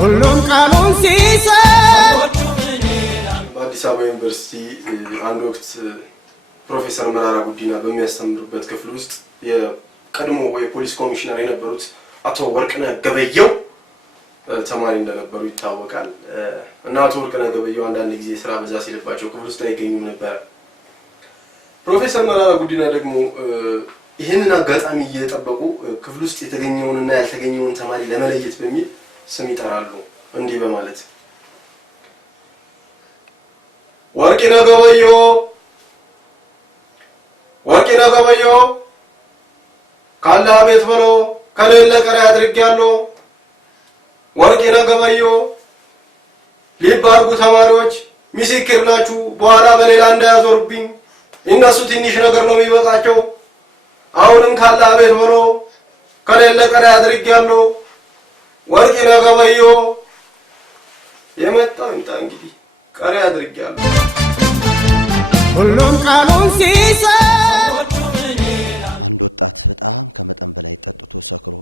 ሁሉም ቃሉን ሲሰጥ በአዲስ አበባ ዩኒቨርሲቲ አንድ ወቅት ፕሮፌሰር መራራ ጉዲና በሚያስተምሩበት ክፍል ውስጥ የቀድሞ የፖሊስ ኮሚሽነር የነበሩት አቶ ወርቅነህ ገበየው ተማሪ እንደነበሩ ይታወቃል። እና አቶ ወርቅነህ ገበየው አንዳንድ ጊዜ ስራ በዛ ሲልባቸው ክፍል ውስጥ አይገኙም ነበር። ፕሮፌሰር መራራ ጉዲና ደግሞ ይህንን አጋጣሚ እየጠበቁ ክፍል ውስጥ የተገኘውንና ያልተገኘውን ተማሪ ለመለየት በሚል ስም ይጠራሉ እንዲህ በማለት ወርቅነህ ገበየው ካለ አቤት ብሎ ከሌለ ቀሪ አድርጌያለሁ። ወርቅነህ ገበየው ሊባርጉ ተማሪዎች ምስክር ናችሁ፣ በኋላ በሌላ እንዳያዞርብኝ። እነሱ ትንሽ ነገር ነው የሚበቃቸው። አሁንም ካለ አቤት ብሎ ከሌለ ቀሪ አድርጌያለሁ። ወርቅነህ ገበየው የመጣው እንታ እንግዲህ ቀሪ አድርጌያለሁ። ሁሉም ቃሉን ሲሰጥ አንድ ወጣት በጣም ከመጠን በላይ ጠጥቶ ሰክሮ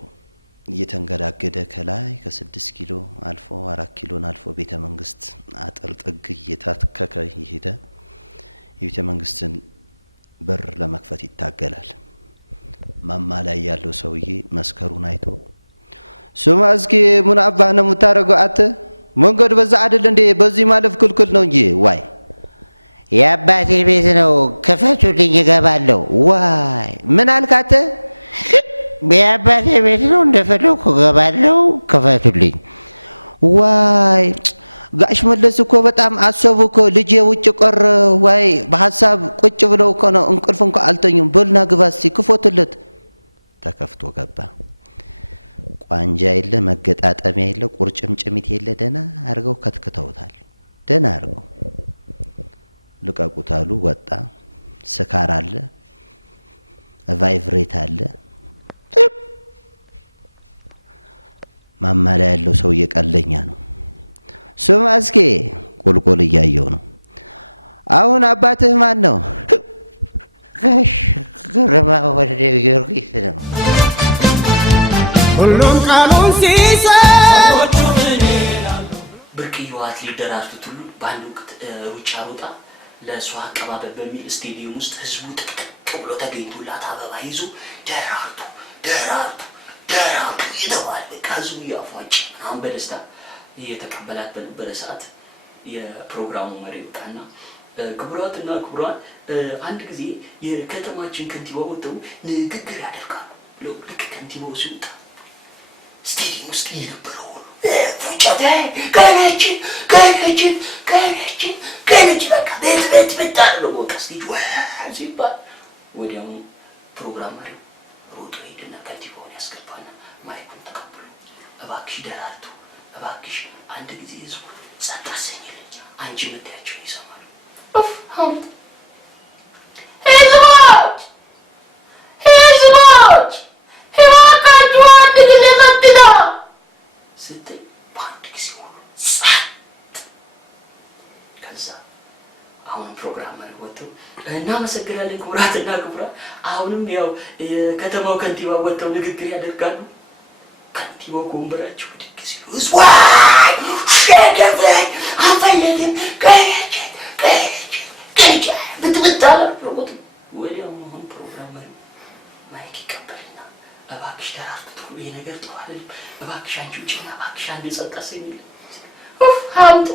እየተንገዳገደ ከላይ ከ6 ኪሎ አልፎ 4 ኪሎን አልፎ ቤተ መንግስት አጥር ጥግ እየታከከ ይሄደ የቤተ መንግስትን በር ለመክፈት ይታገላል። ማማ ላይ ያለው ሰውዬ መስከሩን አይቶ ስማ እስኪ ምን አባህ ነው የምታረገው? አተ መንገድ በዛ አይደል እንዴ? በዚህ ማለፍ ክልክል ነው እንጂ። ዋይ የአባቴ ቤት ነው ክፈቱልኝ እገባለሁ። ዋይ ምን አልካተ? የአባቴ ቤት ነው እንደፈለኩ እገባለሁ ክፈቱልኝ። ዋይ ጋሽ መለስ እኮ በጣም አሰቡ እኮ ልጄ ውጭ ቀረ። ዋይ በሐሳብ ቁጭ ብለው እኮ ነው እንቅልፍ እንኳን አልተኙም። በልና ግባ እስቲ ክፈቱለት። ተከፍቶ ገባ። ቋንጃ የለ መገጣጠሚያ የለ ቁርጭምጭሚት የለ ደና አርገው ከትክተውታል። ደና አርገው ልቀቁታሉ። ወጣ። ስካር አለ፣ ቫይብሬት አለ። ማማ ላይ ያለው ሰው የቀለኛ ነው። ስማ እስኪ ቁልቁል እያየው ነው። አሁን አባትህ ማን ነው? ጋሽ ግርማ ወልደ ጊዮርጊስ ነው። ሁሉም ቃሉን ሲሰጥ ብርቅዬው አትሌት ደራርቱ ቱሉ በአንድ ወቅት ሩጫ ሮጣ ለእሷ አቀባበል በሚል ስቴዲየም ውስጥ ህዝቡ ጥቅጥቅ ብሎ ተገኝቶላት አበባ ይዞ ደራርቱ ይተዋል። በቃ ህዝቡ እያፏጭ ምናምን በደስታ እየተቀበላት በነበረ ሰዓት የፕሮግራሙ መሪ ወጣና ክቡራትና ክቡራን አንድ ጊዜ የከተማችን ከንቲባ ወጥተው ንግግር ያደርጋሉ ብለው ልክ ከንቲባው ሲወጣ ስቴዲየም ውስጥ የነበረው ፉጨት ቀነችን በቃ ቤት አድርጎ በቃ ስቴጅ ሲባል ወዲያውኑ ፕሮግራም መሪው ሮጦ ሄድና ከንቲባውን ያስገባና ማይኩን ተቀብሎ እባክሽ ደራርቱ እባክሽ አንድ ጊዜ ህዝቡ ጸጥ አሰኝልኝ፣ አንቺ ምታያቸውን ይሰማሉ። ህዝቦች እባካችሁ አንድ ጊዜ ጸጥታ እናመሰግናለን ክቡራትና ክቡራን። አሁንም ያው የከተማው ከንቲባ ወጥተው ንግግር ያደርጋሉ። ከንቲባው ከወንበራቸው ድግ ሲሉ እዝዋይ ሸገፈኝ አንፈለግም ቀይጨ ብትብታለ ሮቦት ወዲያው አሁን ፕሮግራም ማይክ ይቀበልና እባክሽ ተራርቶ ይሄ ነገር ጥሩ አይደለም፣ እባክሽ አንቺ ውጪና እባክሽ አንድ ጸጣ ሰኝ አምጡ